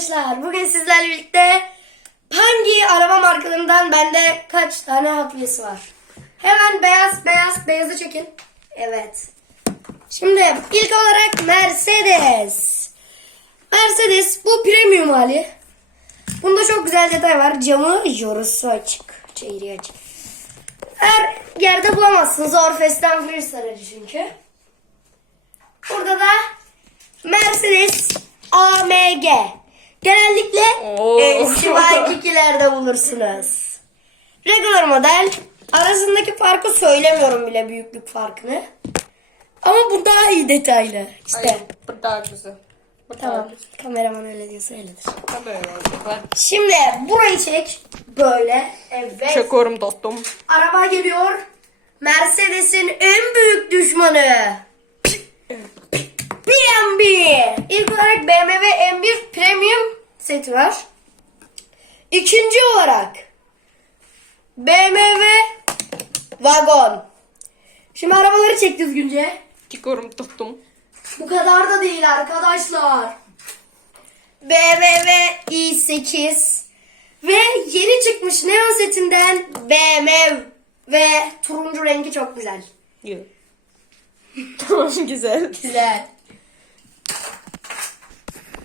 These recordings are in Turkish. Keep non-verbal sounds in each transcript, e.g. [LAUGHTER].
arkadaşlar. Bugün sizlerle birlikte hangi araba markalarından bende kaç tane Hot var? Hemen beyaz beyaz beyazı çekin. Evet. Şimdi ilk olarak Mercedes. Mercedes bu premium hali. Bunda çok güzel detay var. Camı yorusu açık. Çeyreği açık. Her yerde bulamazsınız. And Furious aracı çünkü. Burada da Mercedes AMG. Genellikle Oo. eski Bike bulursunuz. Regular model. Arasındaki farkı söylemiyorum bile büyüklük farkını. Ama bu daha iyi detaylı. İşte. Hayır, bu daha güzel. Bu daha Tamam. güzel. Kameraman öyle diyorsa öyledir. Olacak. Ben Şimdi burayı çek. Böyle. Evet. çekiyorum dostum. Araba geliyor. Mercedes'in en büyük düşmanı. BMW. İlk olarak BMW M1 Premium seti var. İkinci olarak BMW Wagon. Şimdi arabaları çek düzgünce. Çekiyorum dostum. Bu kadar da değil arkadaşlar. BMW i8 ve yeni çıkmış neon setinden BMW ve turuncu rengi çok güzel. [LAUGHS] Güzel. Güzel.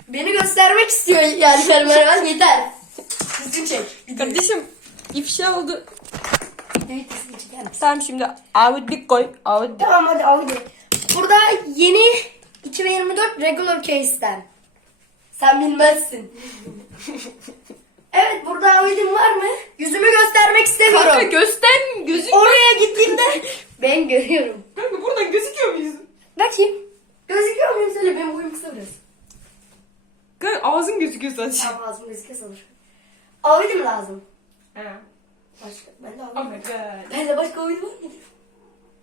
Beni göstermek istiyor yani kameraman yeter. Düzgün çek. Kardeşim ifşa oldu. Videoyu düzgün çeker misin? Tamam şimdi Audi koy. Audi. Tamam hadi al gidelim. Burada yeni 2024 regular case'ten. Sen bilmezsin. evet burada Audi'm var mı? Yüzümü göstermek istemiyorum. Kanka göster gözük. Oraya gittiğimde ben görüyorum. Kanka buradan gözüküyor muyuz? Bakayım. Gözüküyor muyum söyle benim boyum kısa biraz. Ağzın gözüküyor sadece. Tamam ağzım gözüküyor sanır. Audi mi lazım? Ha. Başka. Ben de. Oh my god. Ben de başka Audi var mı?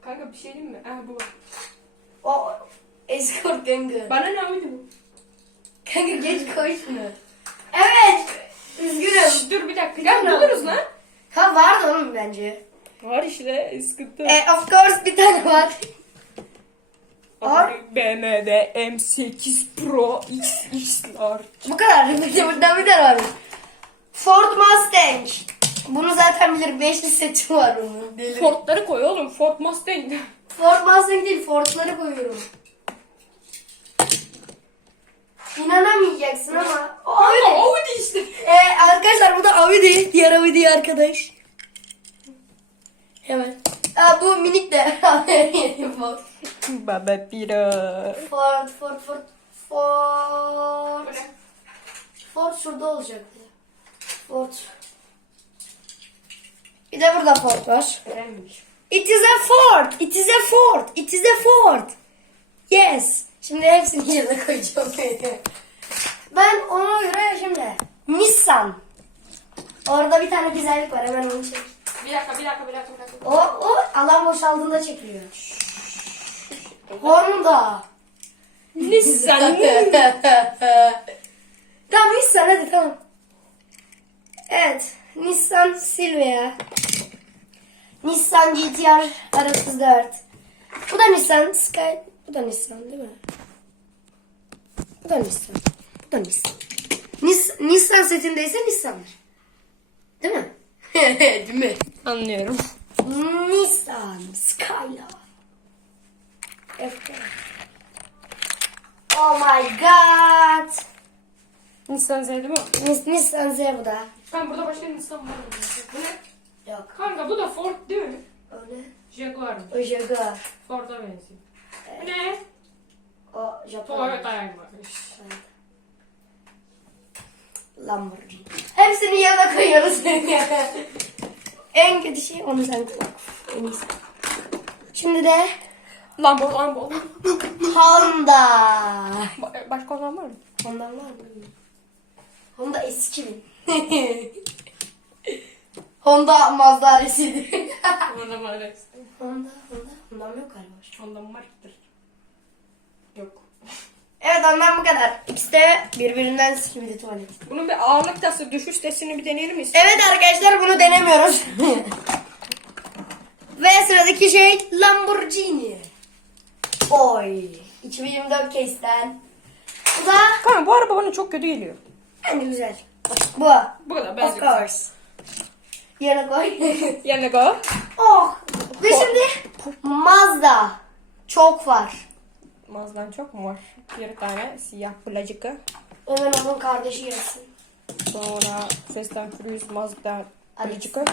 Kanka bir şey diyeyim mi? Ha bu. O escort kanka. Bana ne Audi bu? Kanka geç şunu. Evet. Üzgünüm. Şş, dur bir dakika. Ya buluruz lan. Ha vardı onun bence. Var işte sıkıntı. E, of course bir tane var. Var. BMW M8 Pro XX'lar. Bu kadar. Buradan [LAUGHS] bir tane var. Ford Mustang. Bunu zaten bilir. Beşli seti var onun. Deli. Ford. Ford'ları koy oğlum. Ford Mustang. Mustang değil. Ford'ları koyuyorum. İnanamayacaksın ama. O Audi. Audi işte. E, arkadaşlar bu da Audi. Diğer Audi arkadaş. Hemen. Aa, bu minik de. [LAUGHS] Ford. Baba Piro. Ford, Ford, Ford, Ford. Ford şurada olacaktı. Ford. Bir de burada Ford var. It is a Ford. It is a Ford. It is a Ford. Yes. Şimdi hepsini yerine koyacağım. [LAUGHS] ben ona göre şimdi Nissan. Orada bir tane güzellik var. Hemen onu çek. Bir dakika bir dakika bir dakika. Bir dakika. O, o alan boşaldığında çekiliyor. Honda. Nissan. [LAUGHS] tamam Nissan hadi tamam. Evet. Nissan Silvia. Nissan GTR R34. Bu da Nissan Sky. Bu da Nissan değil mi? Bu da Nissan. Bu da Nissan. Nis Nissan setindeyse Nissan'dır. Değil mi? [LAUGHS] değil mi? Anlıyorum. Nissan Skyline. Evet. Oh my god. Nissan Z değil mi? Nis Nissan Z bu da. Ben burada başka Nissan var mı? Bu ne? Yok. Kanka bu da Ford değil mi? Öyle. Jaguar mı? O Jaguar. Ford'a benziyor. Bu ne? O Japon. Toyota'ymış. Lamborghini. Hepsini yanına koyuyoruz. [LAUGHS] en kötü şey onu sen koy. En iyisi. Şimdi de Lambo Lambo. Honda. Ba- Başka olan var mı? Honda var mı? Honda eski mi? [LAUGHS] Honda Mazda resiydi. Honda var. Honda, Honda. Honda yok galiba. Honda marktır. Yok. Evet ondan bu kadar. İkisi de birbirinden sikimli tuvalet. Bunun bir ağırlık testi, düşüş testini bir deneyelim mi? Evet arkadaşlar bunu denemiyoruz. [LAUGHS] Ve sıradaki şey Lamborghini. Oy. 2024 case'ten. Bu da Kanka bu araba bana çok kötü geliyor. Yani güzel. Bu. Bu kadar Of bence. course. Yerine koy. [LAUGHS] Yerine go. oh. Ve şimdi Mazda. Çok var. Mazdan çok mu var? Bir tane siyah plajıkı. Hemen onun kardeşi gelsin. Sonra Fast and Furious Mazda plajıkı.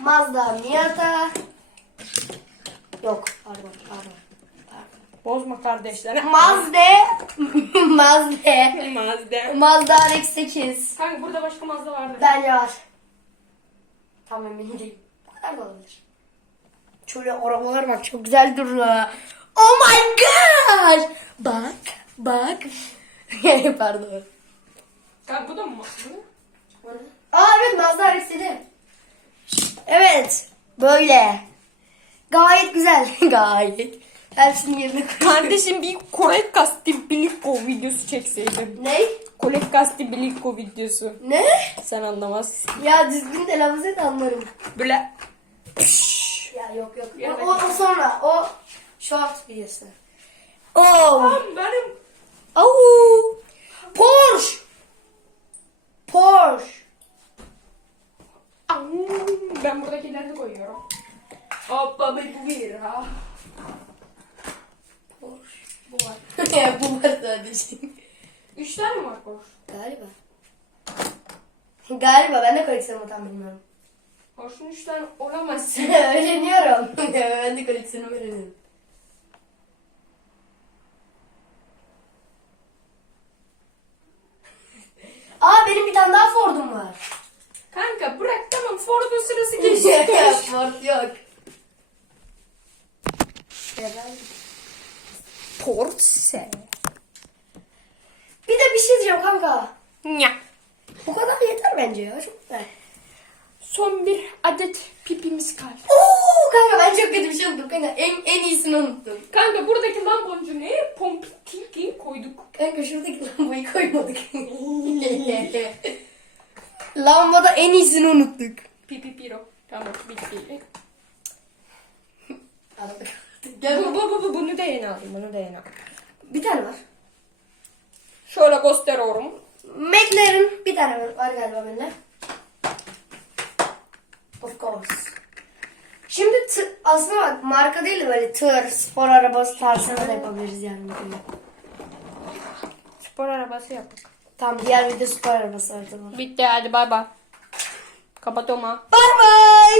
Mazda Miata. Yok pardon pardon. Bozma kardeşler. [LAUGHS] Mazda. Mazda. Mazda. Mazda RX-8. Kanka burada başka Mazda vardı. Bence var. Tam emin değilim. Bu kadar da olabilir. Şöyle arabalar bak çok güzel duruyor. Oh my god. Bak bak. [LAUGHS] Pardon. Kanka bu da mı? Bu? Aa evet Mazda RX-7. Evet. Böyle. Gayet güzel. [LAUGHS] Gayet. Hepsinin yerine koy. Kardeşim bir Korek Kasti Biliko videosu çekseydim. Ne? Korek Kasti Biliko videosu. Ne? Sen anlamazsın. Ya düzgün telaffuz et anlarım. Böyle Ya yok yok. Yürü O, o, o sonra. O short videosu. Oh. benim Au. Porsche. Porsche. Ben buradakileri de koyuyorum. Hoppa bir bu bir ha. Bu var. [LAUGHS] ya bu var sadece. Üç tane mi var Porsche? Galiba. Galiba ben de koleksiyonumu tam bilmiyorum. Porsche'un üç tane olamaz. [LAUGHS] Öğreniyorum. [LAUGHS] ben de koleksiyonumu öğreniyorum. Aa benim bir tane daha Ford'um var. Kanka bırak tamam Ford'un sırası geçti. Ford yok. Ferrari. Porsche. Bir de bir şey diyeceğim kanka. Nya. Bu kadar yeter bence ya. Çok güzel. Son bir adet pipimiz kaldı. Oo kanka ben çok kötü bir şey unuttum kanka. En, en iyisini unuttum. Kanka buradaki lamboncu ne? Pompiki koyduk. Kanka şuradaki lambayı koymadık. [LAUGHS] Lambada en iyisini unuttuk. Pipi piro. Tamam bitti. Gel Bu, bu, bu, bu, bunu da yeni aldım. Bunu da yeni aldım. Bir tane var. Şöyle gösteriyorum. McLaren bir tane var, galiba bende. Of course. Şimdi aslında bak marka değil de böyle tır, spor arabası tarzına da yapabiliriz yani. böyle. Spor arabası yaptık. Tamam diğer video spor arabası tamam. Bitti hadi bay bay. Kapatıyorum ha. Bye bye.